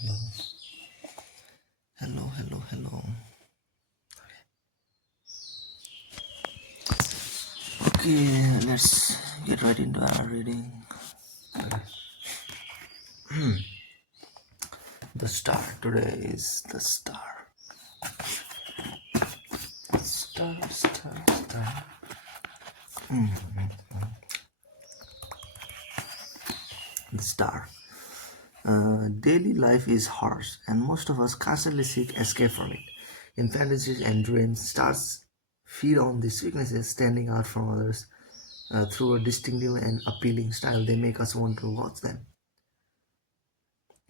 Hello, hello, hello, hello. Okay, let's get right into our reading. The star today is the star. Star, star, star. The star. Daily life is harsh, and most of us constantly seek escape from it. In fantasies and dreams, stars feed on these weaknesses, standing out from others through a distinctive and appealing style. They make us want to watch them.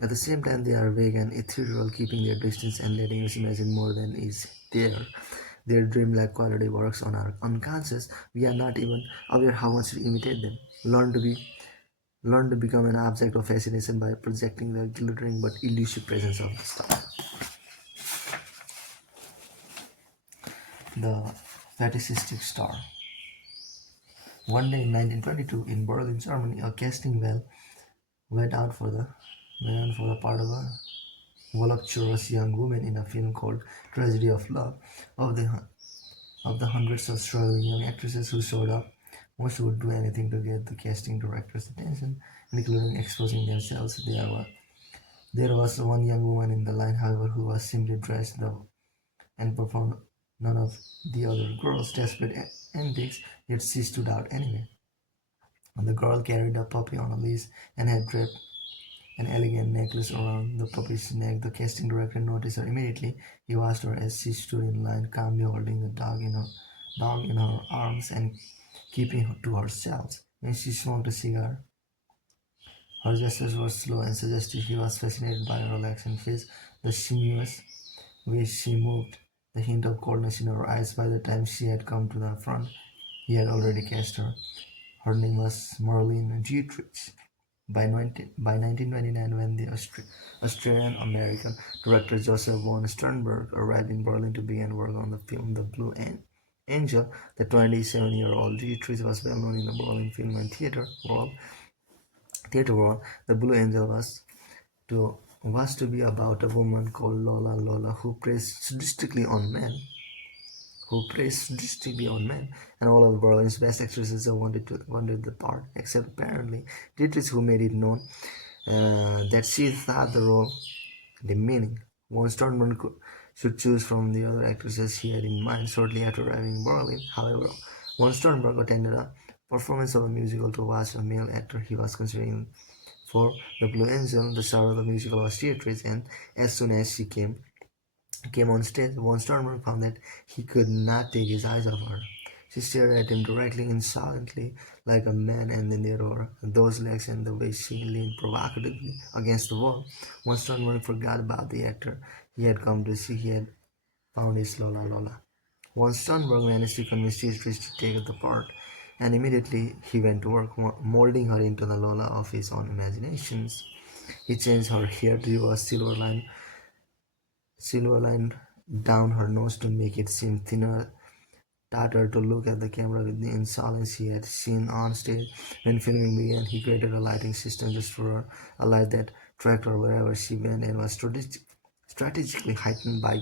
At the same time, they are vague and ethereal, keeping their distance and letting us imagine more than is there. Their dreamlike quality works on our unconscious. We are not even aware how much we imitate them. Learn to become an object of fascination by projecting the glittering but elusive presence of the star. The fetishistic star. One day in 1922 in Berlin, Germany, a casting well went out for the part of a voluptuous young woman in a film called Tragedy of Love. Of the hundreds of struggling young actresses who showed up, most would do anything to get the casting director's attention, including exposing themselves. There was one young woman in the line, however, who was simply dressed up and performed none of the other girls' desperate antics, yet she stood out anyway. The girl carried a puppy on a leash and had draped an elegant necklace around the puppy's neck. The casting director noticed her immediately. He watched her as she stood in line, calmly holding the dog in her arms and keeping her to herself. When she smoked a cigar, her gestures were slow and suggestive. He was fascinated by her relaxed face, the sinuous way she moved, the hint of coldness in her eyes. By the time she had come to the front, he had already cast her. Her name was Marlene Dietrich. By 1929, when the Australian-American director Joseph von Sternberg arrived in Berlin to begin work on the film The Blue Angel, the 27-year-old Dietrich was well known in the Berlin film and theater world. The Blue Angel was to be about a woman called Lola Lola who praised sadistically on men, and all of Berlin's best actresses wanted the part, except apparently Dietrich, who made it known that she thought the role demeaning. Von Sternberg should choose from the other actresses he had in mind. Shortly after arriving in Berlin, however, von Sternberg attended a performance of a musical to watch a male actor he was considering for The Blue Angel. The star of the musical was Dietrich, and as soon as she came on stage, von Sternberg found that he could not take his eyes off her. She stared at him directly, insolently, like a man, and then there were those legs and the way she leaned provocatively against the wall. Von Sternberg forgot about the actor he had come to see. He had found his Lola Lola. Von Sternberg managed to convince Dietrich to take the part, and immediately he went to work, molding her into the Lola of his own imaginations. He changed her hair to a silver line down her nose to make it seem thinner, taught her to look at the camera with the insolence he had seen on stage. When filming began, he created a lighting system just for her, a light that tracked her wherever she went and was strategically heightened by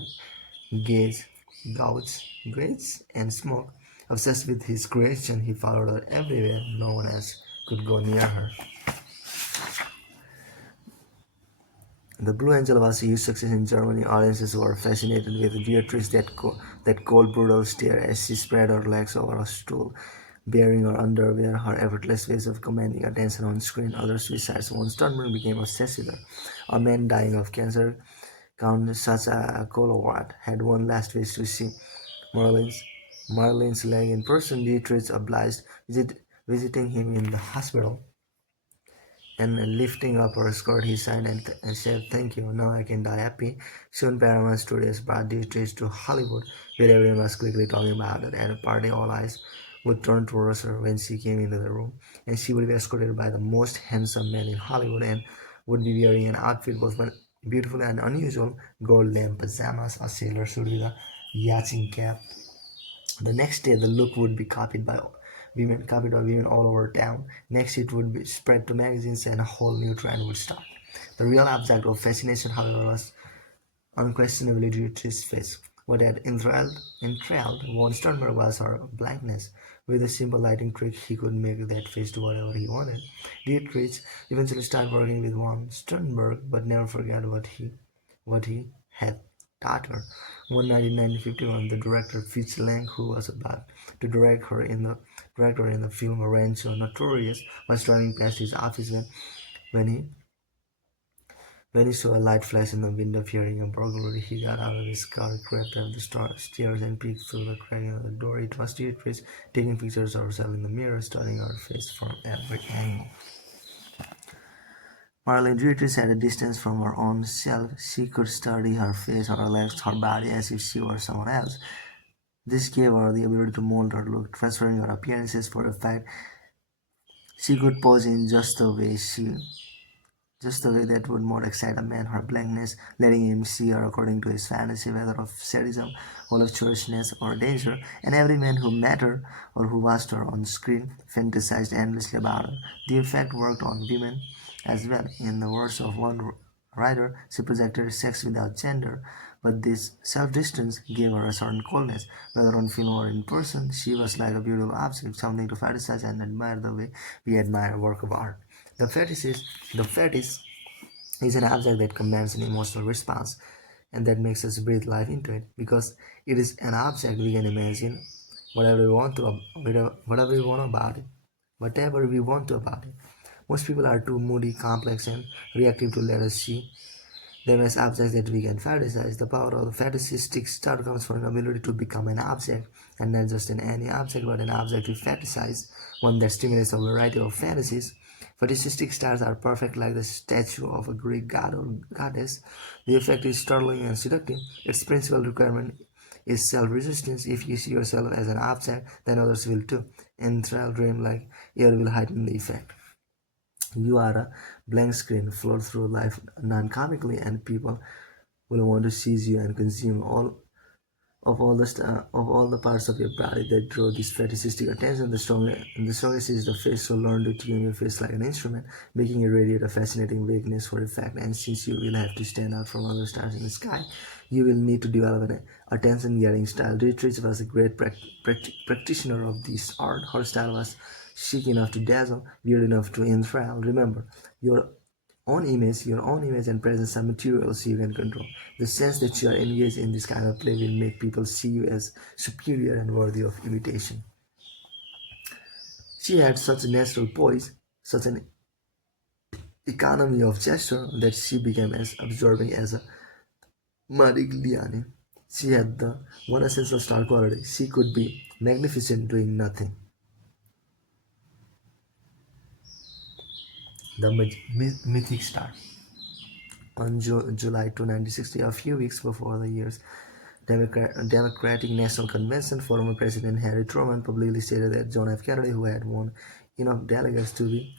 gaze, gauge, and smoke. Obsessed with his creation, he followed her everywhere. No one else could go near her. The Blue Angel was a huge success in Germany. Audiences were fascinated with Beatrice, that cold, brutal stare as she spread her legs over a stool, bearing her underwear, her effortless ways of commanding attention on screen. Others, besides von Sternberg, became obsessed with her. A man dying of cancer, Count Sacha Kolowrat, had one last wish to see Marlene's, Marlene's leg in person. Dietrich obliged, visiting him in the hospital. And lifting up her skirt, he sighed and said, "Thank you, now I can die happy." Soon Paramount Studios brought Dietrich to Hollywood, where everyone was quickly talking about it. At a party, all eyes would turn towards her when she came into the room, and she would be escorted by the most handsome man in Hollywood and would be wearing an outfit both beautiful and unusual: gold lamp pajamas, a sailor suit with a yachting cap. The next day, the look would be copied by women all over town. Next, it would be spread to magazines, and a whole new trend would start. The real object of fascination, however, was unquestionably Dietrich's face. What had enthralled von Sternberg was her blankness. With a simple lighting trick, he could make that face do whatever he wanted. Dietrich eventually started working with von Sternberg, but never forgot what he had taught her. One night in 1951, the director Fritz Lang, who was about to direct her in the film Rancho Notorious, was driving past his office when he when he saw a light flash in the window fearing a burglary. He got out of his car, crept up the stairs, and peeked through the crack in the door. It was Dietrich taking pictures of herself in the mirror, studying her face from every angle. Marlene Dietrich at a distance from her own self. She could study her face, her legs, her body as if she were someone else. This gave her the ability to mold her look, transferring her appearances for a fact. She could pose in just the way that would more excite a man, her blankness, letting him see her according to his fantasy, whether of sadism, voluptuousness, or danger, and every man who met her or who watched her on screen fantasized endlessly about her. The effect worked on women as well. In the words of one writer, she projected sex without gender, but this self-distance gave her a certain coldness. Whether on film or in person, she was like a beautiful object, something to fetishize and admire the way we admire a work of art. The fetish is an object that commands an emotional response and that makes us breathe life into it because it is an object we can imagine whatever we want to whatever we want about it whatever we want to about it. Most people are too moody, complex, and reactive to let us see them as objects that we can fetishize. The power of the fetishistic star comes from an ability to become an object, and not just in any object, but an object we fetishize, one that stimulates a variety of fantasies. Fetishistic stars are perfect like the statue of a Greek god or goddess. The effect is startling and seductive. Its principal requirement is self-resistance. If you see yourself as an object, then others will too. Enthralled dream like air will heighten the effect. You are a blank screen, float through life non-comically, and people will want to seize you and consume all the parts of your body that draw this fetishistic attention. The strongest is the face, so learn to tune your face like an instrument, making it radiate a fascinating vagueness for effect. And since you will have to stand out from other stars in the sky, you will need to develop an attention-getting style. Dietrich was a great practitioner of this art. Her style was chic enough to dazzle, weird enough to enthrall. Remember, your your own image and presence are materials you can control. The sense that you are engaged in this kind of play will make people see you as superior and worthy of imitation. She had such a natural poise, such an economy of gesture, that she became as absorbing as a Modigliani. She had the one essential star quality. She could be magnificent doing nothing. The mythic star. On July 2, 1960, a few weeks before the year's Democratic National Convention, former President Harry Truman publicly stated that John F. Kennedy, who had won enough delegates to be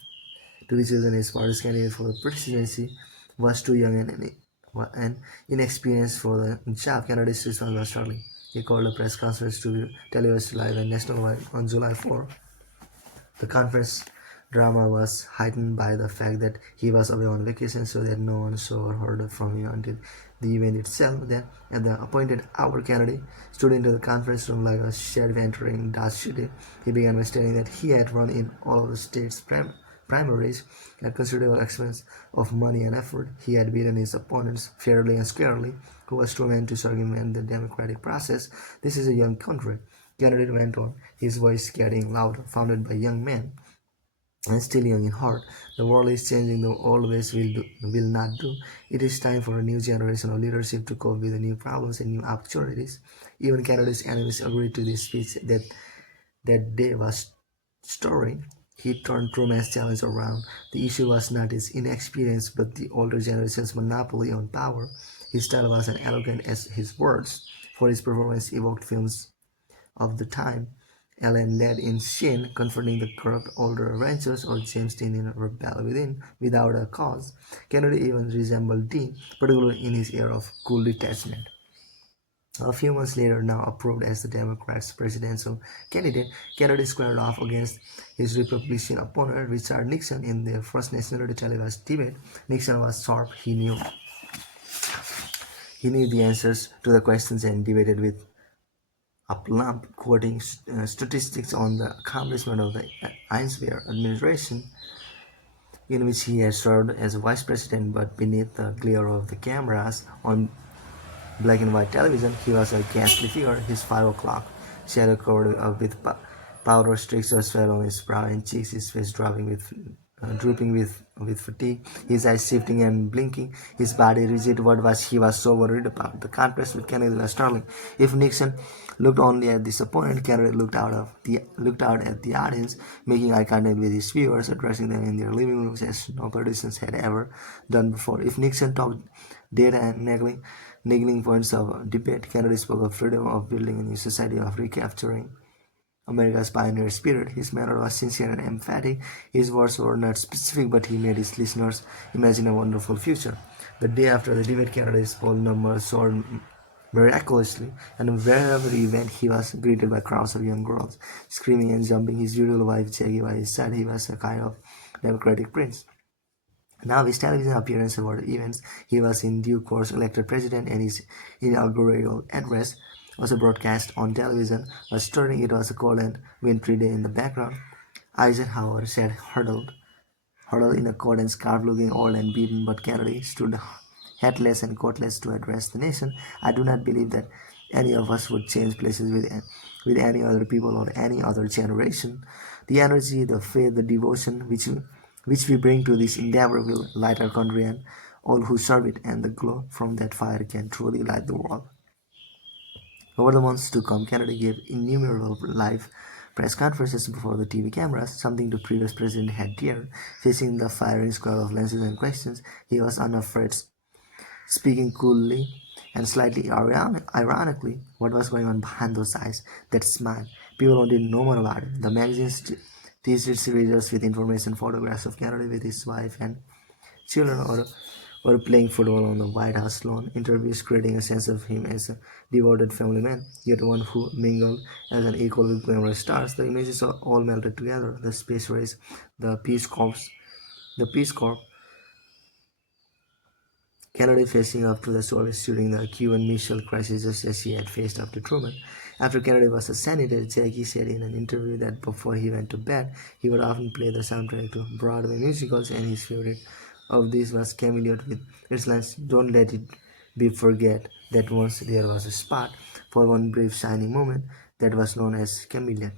chosen as party's candidate for the presidency, was too young and inexperienced for the job. Kennedy's response was startling. He called a press conference to be televised live and nationwide on July 4. The conference drama was heightened by the fact that he was away on vacation, so that no one saw or heard from him until the event itself. Then, at the appointed hour, Kennedy stood into the conference room like a sheriff entering Dodge City. He began by stating that he had run in all of the state's primaries at considerable expense of money and effort. He had beaten his opponents fairly and squarely, who was determined to circumvent the democratic process. This is a young country, Kennedy went on, his voice getting louder, founded by young men and still young in heart. The world is changing, the old ways will not do. It is time for a new generation of leadership to cope with the new problems and new opportunities. Even Kennedy's enemies agreed to this speech that day was stirring. He turned Truman's challenge around. The issue was not his inexperience, but the older generation's monopoly on power. His style was as eloquent as his words, for his performance evoked films of the time. Ellen led in Shane, confronting the corrupt older ranchers, or James Dean in Rebel Within, without a cause. Kennedy even resembled Dean, particularly in his air of cool detachment. A few months later, now approved as the Democrats' presidential candidate, Kennedy squared off against his Republican opponent Richard Nixon in their first nationally televised debate. Nixon was sharp. He knew the answers to the questions and debated with aplomb, quoting statistics on the accomplishment of the Eisenhower administration, in which he had served as vice president. But beneath the glare of the cameras on black and white television, he was a ghastly figure. His 5 o'clock shadow covered with powder streaks of sweat on his brow and cheeks, his face drooping with fatigue, his eyes shifting and blinking, his body rigid. He was so worried about? The contrast with Kennedy was startling. If Nixon looked only at his opponent, Kennedy looked out at the audience, making eye contact with his viewers, addressing them in their living rooms as no politicians had ever done before. If Nixon talked data and niggling points of debate, Kennedy spoke of freedom, of building a new society, of recapturing America's pioneer spirit. His manner was sincere and emphatic. His words were not specific, but he made his listeners imagine a wonderful future. The day after the debate, Kennedy's poll numbers soared miraculously, and wherever he went, he was greeted by crowds of young girls, screaming and jumping. His beautiful wife, Jackie, by his side, he was a kind of democratic prince. Now, his television appearances were events. He was in due course elected president, and his inaugural address was broadcast on television. But stirring, it was a cold and wintry day. In the background, Eisenhower sat huddled in a coat and scarf, looking old and beaten, but Kennedy stood hatless and coatless to address the nation. I do not believe that any of us would change places with any other people or any other generation. The energy, the faith, the devotion which we bring to this endeavor will light our country and all who serve it, and the glow from that fire can truly light the world. Over the months to come, Kennedy gave innumerable live press conferences before the TV cameras, something the previous president had dared. Facing the firing squad of lenses and questions, he was unafraid, speaking coolly and slightly ironically. What was going on behind those eyes, that smile? People wanted to know more about it. The magazines teased its readers with information, photographs of Kennedy with his wife and children, or playing football on the White House lawn. Interviews creating a sense of him as a devoted family man, yet one who mingled as an equal with glamorous stars. The images are all melted together. The space race, the Peace Corps, Kennedy facing up to the Soviets during the Cuban Missile Crisis just as he had faced up to Truman. After Kennedy was assassinated, Jackie said in an interview that before he went to bed, he would often play the soundtrack to Broadway musicals, and his favorite of these was Camelot with its lines, "Don't let it be forget that once there was a spot for one brief shining moment that was known as Camelot.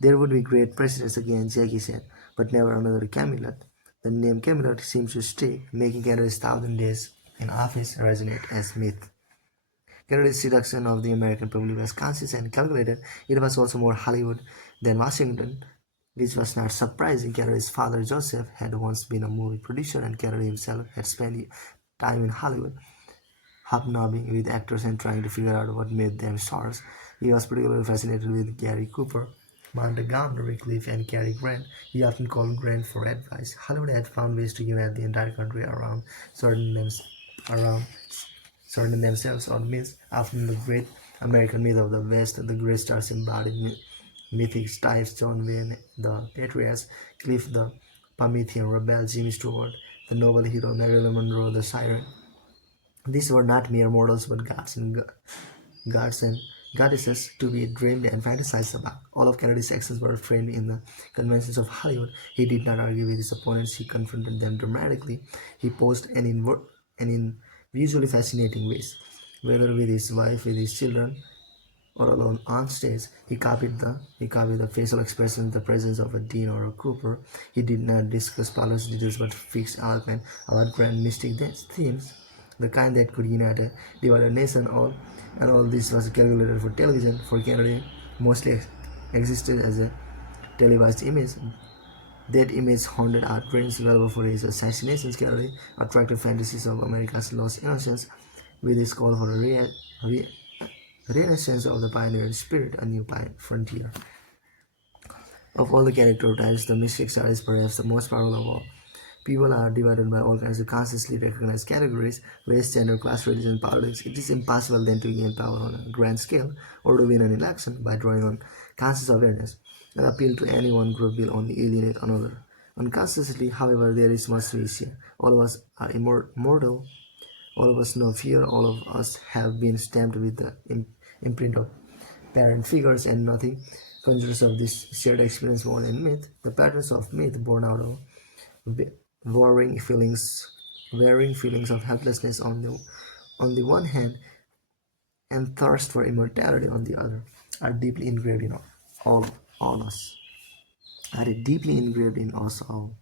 There would be great presidents again," Jackie said, "but never another Camelot." The name Camelot seems to stick, making Kennedy's 1,000 days in office resonate as myth. Kennedy's seduction of the American public was conscious and calculated. It was also more Hollywood than Washington, which was not surprising. Kennedy's father, Joseph, had once been a movie producer, and Kennedy himself had spent time in Hollywood, hobnobbing with actors and trying to figure out what made them stars. He was particularly fascinated with Gary Cooper, Montgomery Clift, and Cary Grant. He often called Grant for advice. Hollywood had found ways to unite the entire country around around certain themselves or myths. Often the great American myth of the West, the great stars embodied mythic types: John Wayne, the Patriots; Cliff, the Promethean rebel; Jimmy Stewart, the noble hero; Marilyn Monroe, the siren. These were not mere mortals, but gods and goddesses to be dreamed and fantasized about. All of Kennedy's actions were framed in the conventions of Hollywood. He did not argue with his opponents, he confronted them dramatically. He posed and in visually fascinating ways. Whether with his wife, with his children, or alone on stage, he copied the facial expressions, the presence of a Dean or a Cooper. He did not discuss policy details but fixed eloquent about grand mystic themes, the kind that could unite a divided nation. All this was calculated for television. For Kennedy, mostly existed as a televised image. That image haunted our brains well before his assassination. Kennedy attracted fantasies of America's lost innocence with his call for a renaissance of the pioneer spirit, a new frontier. Of all the character types, the mystic star is perhaps the most powerful of all. People are divided by all kinds of consciously recognized categories: race, gender, class, religion, politics. It is impossible then to gain power on a grand scale or to win an election by drawing on conscious awareness. An appeal to any one group will only alienate another. Unconsciously, however, there is much we see. All of us are immortal. All of us know fear. All of us have been stamped with the imprint of parent figures, and nothing conjures up this shared experience more than myth. The patterns of myth born out of warring feelings, varying feelings of helplessness on the one hand and thirst for immortality on the other, are deeply engraved in all all us. Are deeply engraved in us all.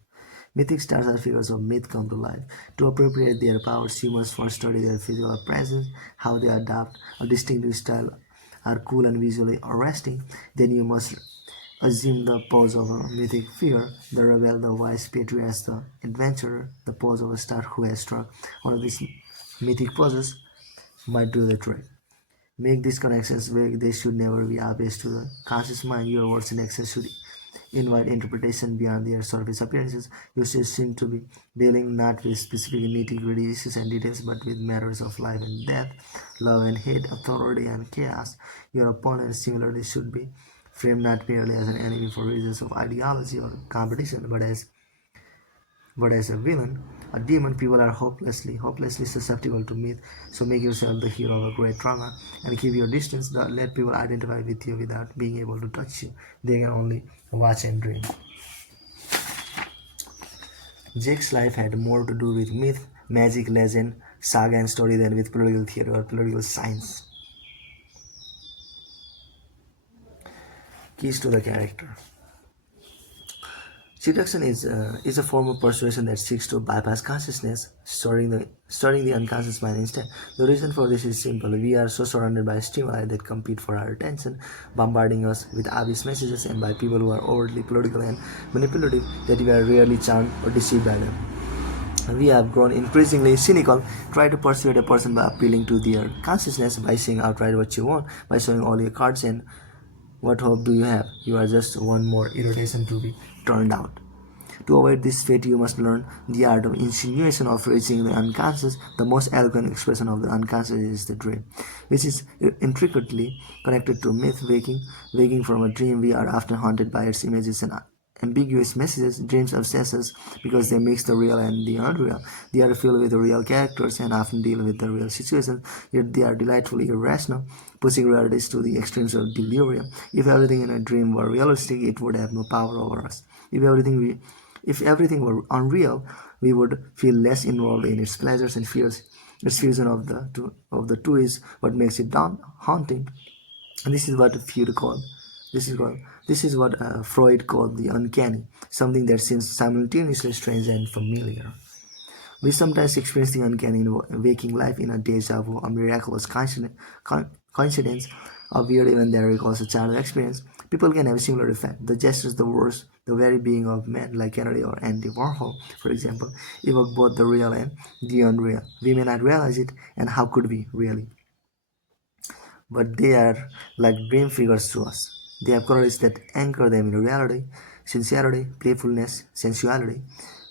Mythic stars are figures of myth come to life. To appropriate their powers, you must first study their physical presence, how they adapt a distinctive style, are cool and visually arresting. Then you must assume the pose of a mythic figure, the rebel, the wise patriarch, the adventurer, the pose of a star who has struck. One of these mythic poses might do the trick. Make these connections vague, they should never be obvious to the conscious mind. Your words and actions should invite interpretation beyond their surface appearances. You should seem to be dealing not with specific nitty-gritty issues and details, but with matters of life and death, love and hate, authority and chaos. Your opponent similarly should be framed not merely as an enemy for reasons of ideology or competition, but as a villain, a demon. People are hopelessly susceptible to myth. So make yourself the hero of a great drama and keep your distance. Let people identify with you without being able to touch you. They can only watch and dream. Jake's life had more to do with myth, magic, legend, saga, and story than with political theory or political science. Keys to the character. Seduction is a form of persuasion that seeks to bypass consciousness, storing the unconscious mind instead. The reason for this is simple. We are so surrounded by stimuli that compete for our attention, bombarding us with obvious messages, and by people who are overtly political and manipulative, that we are rarely charmed or deceived by them. We have grown increasingly cynical. Try to persuade a person by appealing to their consciousness, by saying outright what you want, by showing all your cards, and what hope do you have? You are just one more irritation to be turned out. To avoid this fate, you must learn the art of insinuation, of reaching the unconscious. The most eloquent expression of the unconscious is the dream, which is intricately connected to myth. Waking from a dream, we are often haunted by its images and ambiguous messages. Dreams obsess us because they mix the real and the unreal. They are filled with real characters and often deal with the real situations, yet they are delightfully irrational, pushing realities to the extremes of delirium. If everything in a dream were realistic, it would have no power over us. If everything were unreal, we would feel less involved in its pleasures and fears. Its fusion of the two is what makes it haunting. And this is what Freud called. This is what Freud called the uncanny, something that seems simultaneously strange and familiar. We sometimes experience the uncanny in waking life, in a deja vu, a miraculous coincidence, a weird event that recalls a childhood experience. People can have a similar effect. The gestures, the words, the very being of men like Kennedy or Andy Warhol, for example, evoke both the real and the unreal. We may not realize it, and how could we, really? But they are like dream figures to us. They have qualities that anchor them in reality: sincerity, playfulness, sensuality.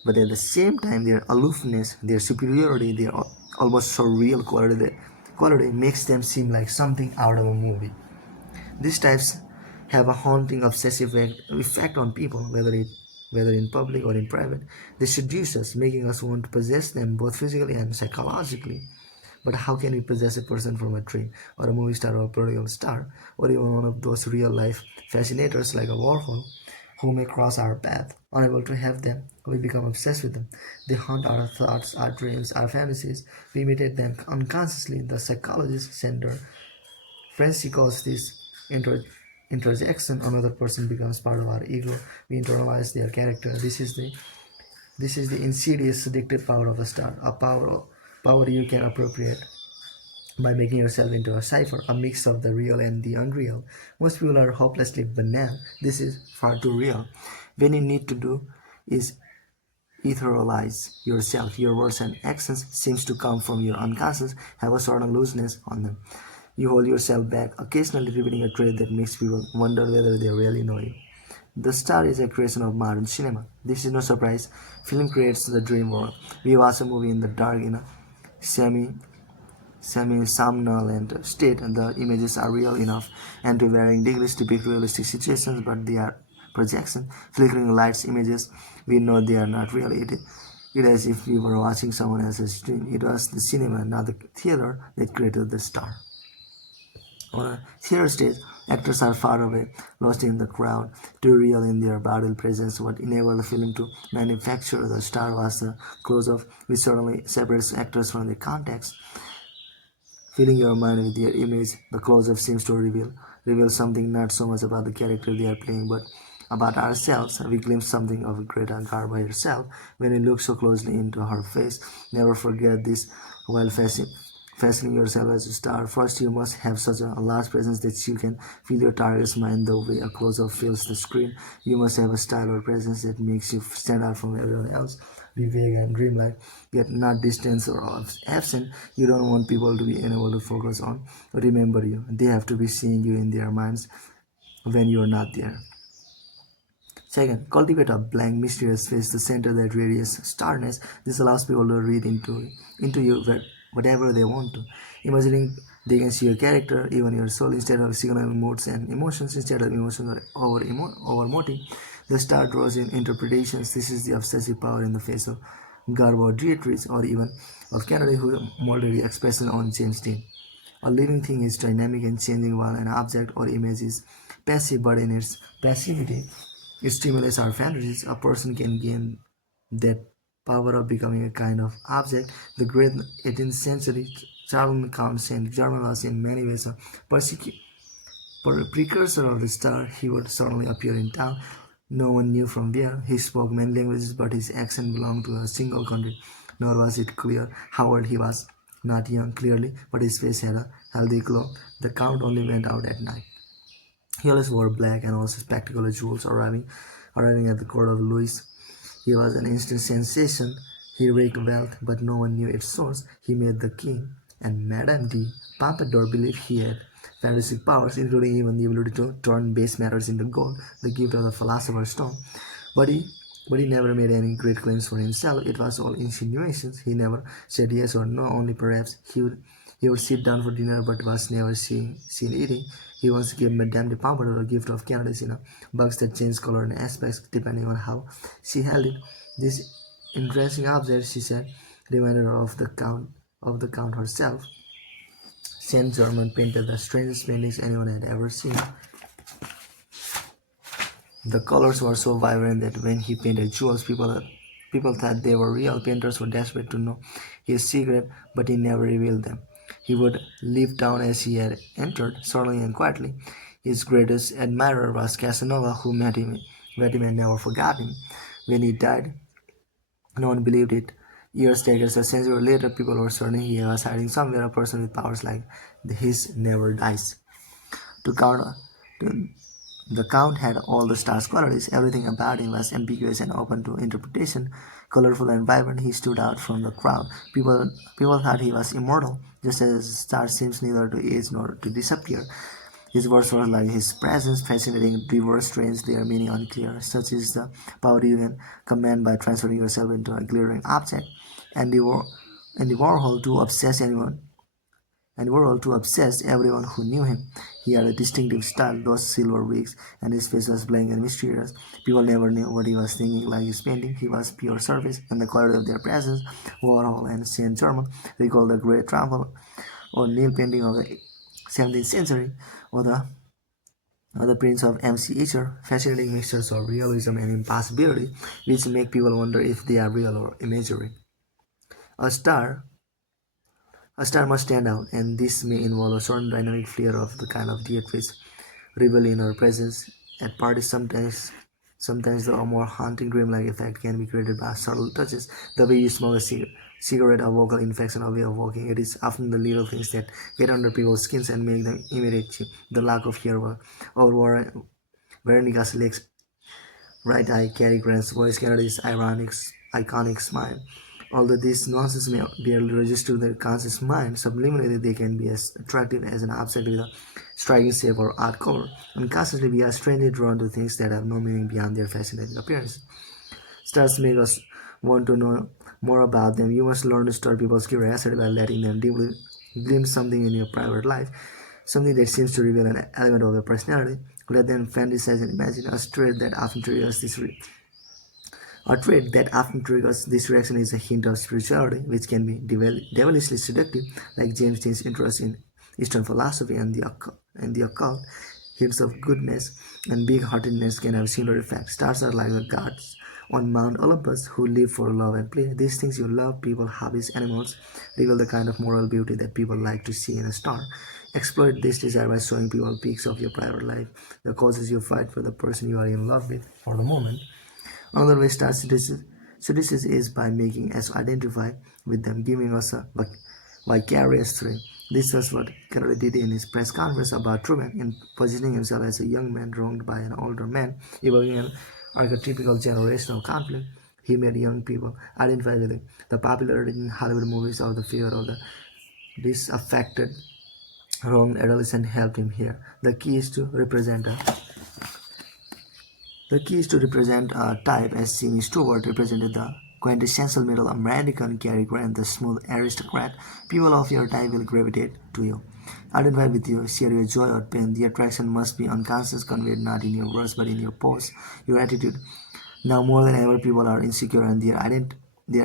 But at the same time, their aloofness, their superiority, their almost surreal quality makes them seem like something out of a movie. These types have a haunting, obsessive effect on people, whether in public or in private. They seduce us, making us want to possess them both physically and psychologically. But how can we possess a person from a dream, or a movie star, or a political star, or even one of those real life fascinators like a Warhol, who may cross our path? Unable to have them, we become obsessed with them. They haunt our thoughts, our dreams, our fantasies. We imitate them unconsciously. The psychologist Sandor Frenzy calls this interjection. Another person becomes part of our ego. We internalize their character. This is the insidious, seductive power of a star, a power you can appropriate by making yourself into a cipher, a mix of the real and the unreal. Most people are hopelessly banal. This is far too real. What you need to do is etherealize yourself. Your words and actions seems to come from your unconscious, have a sort of looseness on them. You hold yourself back, occasionally repeating a trait that makes people wonder whether they really know you. The star is a creation of modern cinema. This is no surprise. Film creates the dream world. We watch a movie in the dark in a semi semi-somnolent state, and the images are real enough and to varying degrees depict realistic situations, but they are projection, flickering lights, images. We know they are not real. It as if we were watching someone else's dream. It was the cinema, not the theater, that created the star. On a theater stage, actors are far away, lost in the crowd, too real in their bodily presence. What enabled the film to manufacture the star was the close-up, which certainly separates actors from the context. Filling your mind with their image, the close-up seems to reveal something not so much about the character they are playing, but about ourselves. We glimpse something of Greta Garbo herself when we look so closely into her face. Never forget this while fastening yourself as a star. First, you must have such a large presence that you can feel your target's mind the way a close-up fills the screen. You must have a style or presence that makes you stand out from everyone else. Be vague and dreamlike, yet not distant or absent. You don't want people to be unable to focus on or remember you. They have to be seeing you in their minds when you are not there. Second, cultivate a blank, mysterious face, the center that radiates starness. This allows people to read into you whatever they want to. Imagining they can see your character, even your soul, instead of signaling moods and emotions, instead of emotions or over motive. The star draws in interpretations. This is the obsessive power in the face of Garbo Dietrich or even of Kennedy, who molded the expression on James Dean. A living thing is dynamic and changing, while an object or image is passive, but in its passivity, it stimulates our fantasies. A person can gain that power of becoming a kind of object. The great 18th century Charles Count Saint Germain was in many ways a precursor of the star. He would suddenly appear in town. No one knew from where. He spoke many languages, but his accent belonged to a single country. Nor was it clear how old he was. Not young, clearly, but his face had a healthy glow. The count only went out at night. He always wore black and also spectacular jewels. Arriving at the court of Louis, he was an instant sensation. He raked wealth, but no one knew its source. He made the king and Madame de Pompadour believe he had fantastic powers, including even the ability to turn base metals into gold, the gift of the philosopher's stone. But he but he never made any great claims for himself. It was all insinuations. He never said yes or no, only perhaps he would sit down for dinner but was never seen eating. He once gave Madame de Pompadour a gift of candles in a box that changed color and aspects depending on how she held it. This interesting object, she said, reminded her of the count herself. Saint Germain painted the strangest paintings anyone had ever seen. The colors were so vibrant that when he painted jewels, people thought they were real. Painters were desperate to know his secret, but he never revealed them. He would leave town as he had entered, slowly and quietly. His greatest admirer was Casanova, who met him and never forgot him. When he died, no one believed it. Years, decades, a century later, people were certain he was hiding somewhere. A person with powers like his never dies. To count, to the Count had all the star's qualities. Everything about him was ambiguous and open to interpretation. Colorful and vibrant, he stood out from the crowd. People thought he was immortal, just as a star seems neither to age nor to disappear. His words were like his presence, fascinating, diverse, strange, their meaning unclear. Such is the power you can command by transferring yourself into a glittering object. Andy Warhol, too obsessed anyone and were all too obsessed, everyone who knew him. He had a distinctive style, those silver wigs, and his face was blank and mysterious. People never knew what he was thinking, like his painting. He was pure surface, and the quality of their presence, Warhol and Saint Germain, recall the great Raphael or Neil painting of the 17th century, or the prints of M.C. Escher, fascinating mixtures of realism and impossibility, which make people wonder if they are real or imaginary. A star A star must stand out, and this may involve a certain dynamic flair of the kind of Dietrich revel in her presence at parties. Sometimes the more haunting dreamlike effect can be created by subtle touches. The way you smoke a cigarette, a vocal inflection, a way of walking. It is often the little things that get under people's skins and make them imitate you. The lack of hair, or Veronica's legs, right eye, Cary Grant's voice, Kennedy's iconic smile. Although these nuances may barely register their conscious mind, subliminally they can be as attractive as an object with a striking shape or art color. Unconsciously, we are strangely drawn to things that have no meaning beyond their fascinating appearance. Stars make us want to know more about them. You must learn to stir people's curiosity by letting them deeply glimpse something in your private life, something that seems to reveal an element of your personality. Let them fantasize and imagine a trait that often triggers this reaction is a hint of spirituality, which can be devilishly seductive, like James Dean's interest in Eastern philosophy and the occult. Hints of goodness and big-heartedness can have similar effects. Stars are like the gods on Mount Olympus who live for love and play. These things you love, people, hobbies, animals, reveal the kind of moral beauty that people like to see in a star. Exploit this desire by showing people peaks of your private life, the causes you fight for, the person you are in love with for the moment. Another way stars seduces is by making us identify with them, giving us a vicarious thrill. This was what Kennedy did in his press conference about Truman, in positioning himself as a young man wronged by an older man, evoking an archetypical generational conflict. He made young people identify with him. The popularity in Hollywood movies of the fear of the disaffected, wronged adolescent helped him here. The key is to represent a type as Jimmy Stewart represented the quintessential middle American Cary Grant, the smooth aristocrat. People of your type will gravitate to you, identify with you, share your joy or pain. The attraction must be unconscious, conveyed not in your words but in your pose, your attitude. Now more than ever, people are insecure and their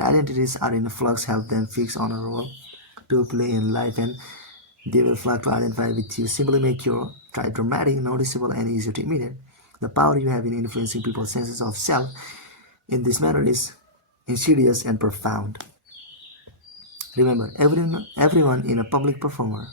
identities are in flux. Help them fix on a role to play in life, and they will flock to identify with you. Simply make your tribe dramatic, noticeable, and easy to imitate. The power you have in influencing people's senses of self in this manner is insidious and profound. Remember, everyone in a public performer.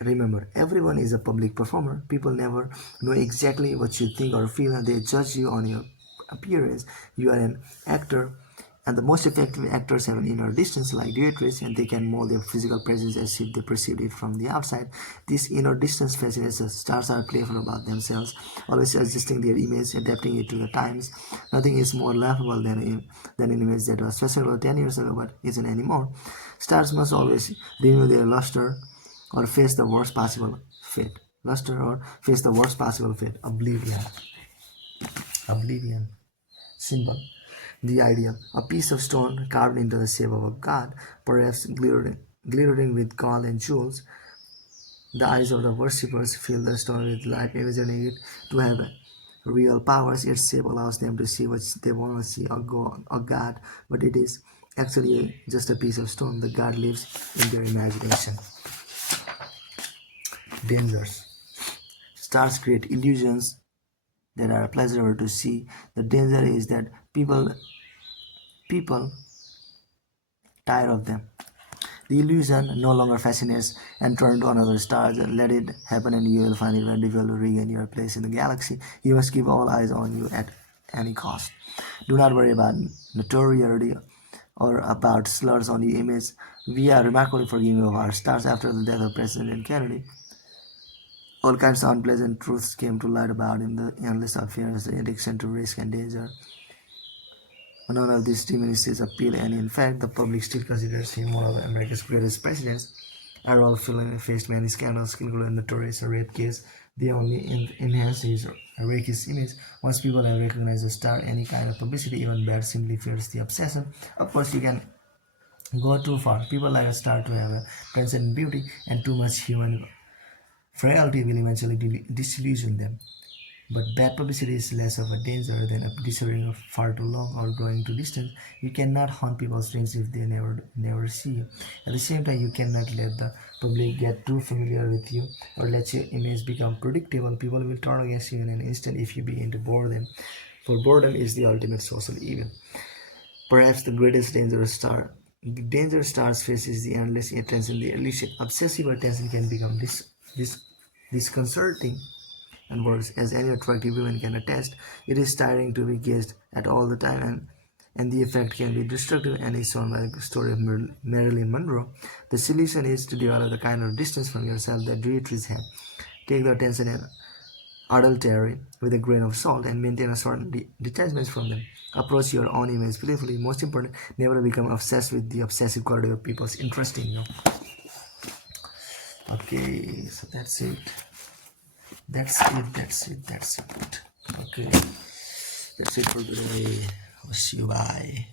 Remember, everyone is a public performer. People never know exactly what you think or feel, and they judge you on your appearance. You are an actor, and the most effective actors have an inner distance like Dietrich, and they can mold their physical presence as if they perceived it from the outside. This inner distance fascinates us. Stars are playful about themselves, always adjusting their image, adapting it to the times. Nothing is more laughable than an image that was fashionable 10 years ago but isn't anymore. Stars must always renew their luster or face the worst possible fate. Luster or face the worst possible fate. Oblivion. Oblivion. Symbol. The ideal. A piece of stone carved into the shape of a god, perhaps glittering with gold and jewels. The eyes of the worshippers fill the stone with light, imagining it to have real powers. Its shape allows them to see what they want to see, a god, but it is actually just a piece of stone. The god lives in their imagination. Dangers. Stars create illusions that are pleasurable to see. The danger is that people tire of them. The illusion no longer fascinates and turn to another star. Let it happen and you will find it very difficult to regain your place in the galaxy. You must keep all eyes on you at any cost. Do not worry about notoriety or about slurs on the image. We are remarkably forgiving of our stars. After the death of President Kennedy, all kinds of unpleasant truths came to light about him, the endless affairs, the addiction to risk and danger. None of this diminished his appeal, and in fact, the public still considers him one of America's greatest presidents. Errol Flynn faced many scandals, including the notorious rape case. They only enhanced his rakish image. Once people have recognized a star, any kind of publicity, even bad, simply fuels the obsession. Of course, you can go too far. People like a star to have a transcendent beauty, and too much human frailty will eventually disillusion them. But bad publicity is less of a danger than disappearing far too long or growing too distant. You cannot haunt people's dreams if they never see you. At the same time, you cannot let the public get too familiar with you or let your image become predictable. People will turn against you in an instant if you begin to bore them. For boredom is the ultimate social evil. Perhaps the greatest danger stars face is the endless attention, the illusion. Obsessive attention can become disconcerting and worse, as any attractive woman can attest. It is tiring to be gazed at all the time, and the effect can be destructive, and is shown by the story of Marilyn Monroe. The solution is to develop the kind of distance from yourself that Dietrich had. Take the attention adultery with a grain of salt and maintain a certain detachment from them. Approach your own image playfully. Most important, never become obsessed with the obsessive quality of people's. Interesting, you know. Okay, so that's it. That's it. Okay, that's it for today. See you. Bye.